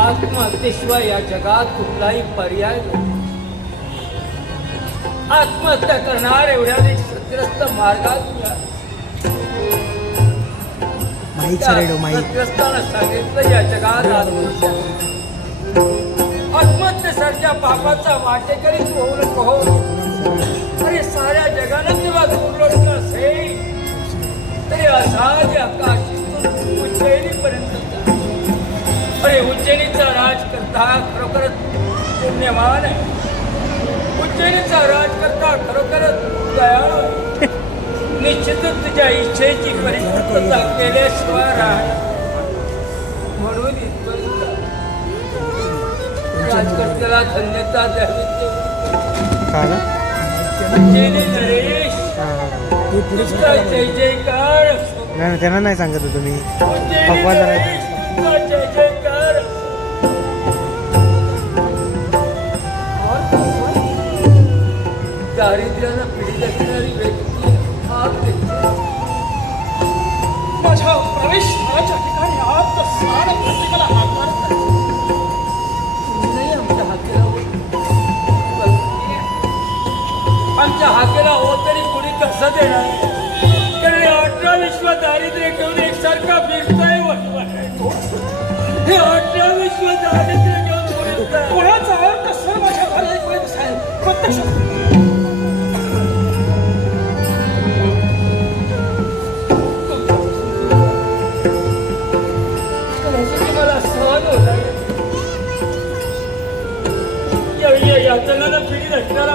आत्महत्येशिवाय या जगात कुठलाही पर्याय नाही आत्महत्या करणार एवढ्या सत्रस्त मार्गात सांगितलं या जगात आत्महत्या आत्महत्येसारख्या पापाचा वाटेकरी तू होऊ नको हो. अरे साऱ्या जगानं असेल तरी असाध्य आकाशातून उज्जैनीपर्यंत जा. अरे उज्जैनीचा राज करता खरोखरच पुण्यवान आहे. उज्जैनीचा राज करता खरोखरच दयाळू. निश्चितच तुझ्या इच्छेची परिपूर्तता केल्याशिवाय राह म्हणून राजकर्त्याला धन्यता द्यावी. उज्जैनी नरेश तुझा जय जयकार. त्यांना नाही सांगत होतो दारिद्र्यानं पीडित असणारी व्यक्ती हात देते. माझ्या प्रवेशद्वाराच्या ठिकाणी आत स्नान प्रत्येकाला हात मारत नाही आमच्या हाकेला होत. आमच्या हाकेला हो तरी कुणी कसं देणार कारण हे अठरा विश्व दारिद्र्य घेऊन एकसारखा फिरतोय. हे अठरा विश्व दारिद्र्य घेऊन. कोणाचा अर्थ सर माझ्या घरात दिसाय प्रत्यक्ष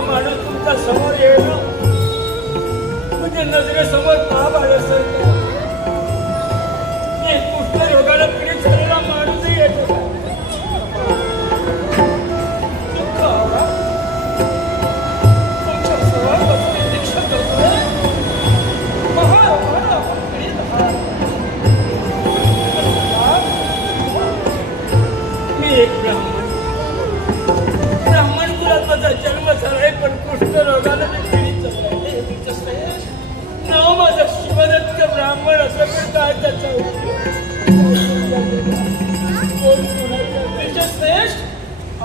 माणूस तुमच्यासमोर येणं म्हणजे नजरेसमोर पाप आल्यासारखं एक कुठल्या रोगानं झालेला माणूसही येतो का?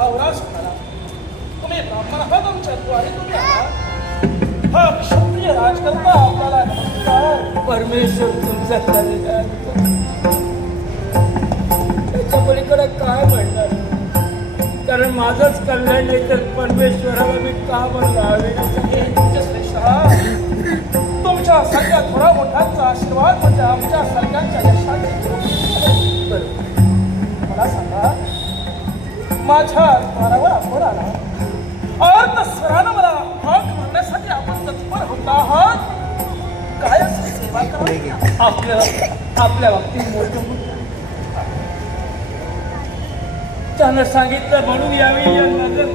श्रेष्ठ आवरास तुम्ही ब्राह्मण आहात आमच्या द्वारे तुम्ही आहात. हा क्षत्रिय राजकर्ता आपल्याला नमस्कार परमेश्वर तुमचा त्याच्या पलीकडे काय म्हणणार? कारण माझंच कल्याण नाही तर परमेश्वराला मी का म्हणलं श्रेष्ठ तुमच्या सगळ्या थोडा मोठ्यांचा आशीर्वाद म्हणजे आमच्या सगळ्यांच्या यशाची. माझ्या द्वारावर आपण आला अर्थ सरानं मला हाक मारण्यासाठी आपण तत्पर होत आहात. काय सेवा करा आपल्या आपल्या बाबतीत मोठं त्यानं सांगितलं म्हणून यावी या नजर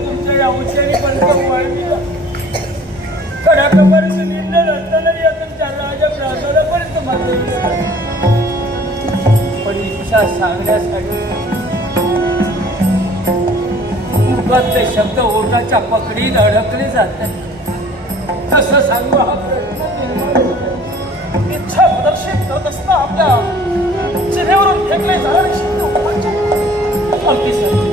मुखात ते शब्द ओठाच्या पकडीत अडकले जातात. तसं सांगू हा प्रश्न इच्छा प्रदर्शित करत असता आपल्या चेहऱ्यावरून फेकले जाणारे शब्द उपवाच्या अगदी सत्य.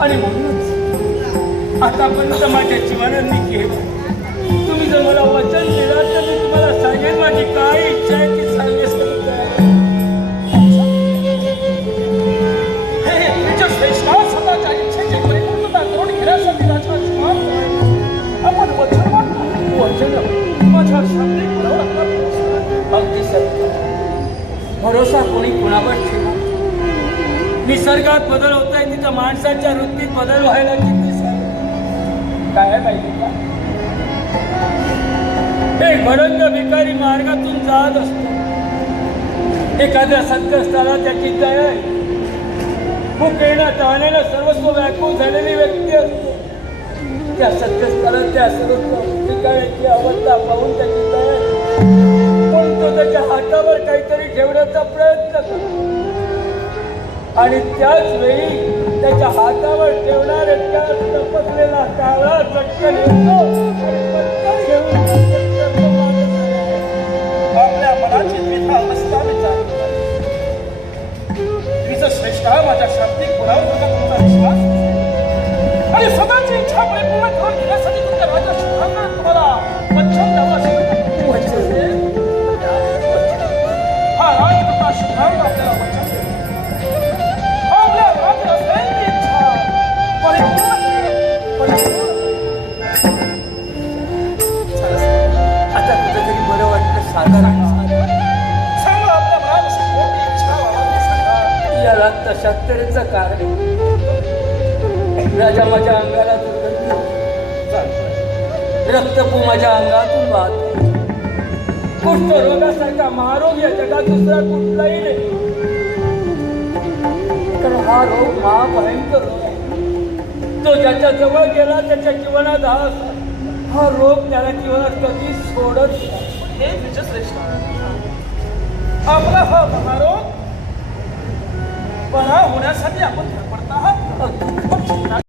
आणि म्हणूनच आतापर्यंत माझ्या जीवनात केलं. तुम्ही जर मला वचन दिलं तर मी तुम्हाला सांगेन माझी काय इच्छा आहे भरोसा सत्य भरोसा कोणी कुणावर ठेवा? निसर्गात बदल होत आहे तिथं माणसाच्या वृत्तीत बदल व्हायला किती साल काय आहे माहिती का? एक भडंग भिकारी मार्गातून जात असतो. एखाद्या संकष्टाला त्याची दया आहे. भुकेना तहानेला सर्वस्व व्याकुळ झालेली व्यक्ती असते. त्या संकष्टाला त्या सर्व ठिकाणाची अवस्था पाहून त्याची तो त्याच्या हातावर काहीतरी ठेवण्याचा प्रयत्न करतो आणि त्याच वेळी त्याच्या हातावर ठेवणारे त्या लपसलेला काळा चटकन येतो आपल्या मनाची द्विधा अवस्था विचार तिचं श्रेष्ठ माझ्या शाब्दिक गुणावर तुमचा विश्वास. आणि स्वतःची इच्छा परिपूर्ण करून घेण्यासाठी तुमच्या राजा शुभांना तुम्हाला. सांगा या रक्तशक्तरेचं कारण राजा माझ्या अंगाला रक्तपू माझ्या अंगातून वाहतो. कुष्ठरोगासारखा महारोग या जगात दुसरा कुठलाही नाही. तर हा रोग महाभयंकर रोग आहे. तो ज्याच्या जवळ गेला त्याच्या जीवनात हा हा रोग त्याला जीवनात कधी सोडत नाही. आपला हा महारोग बरा होण्यासाठी आपण धडपडत आहात.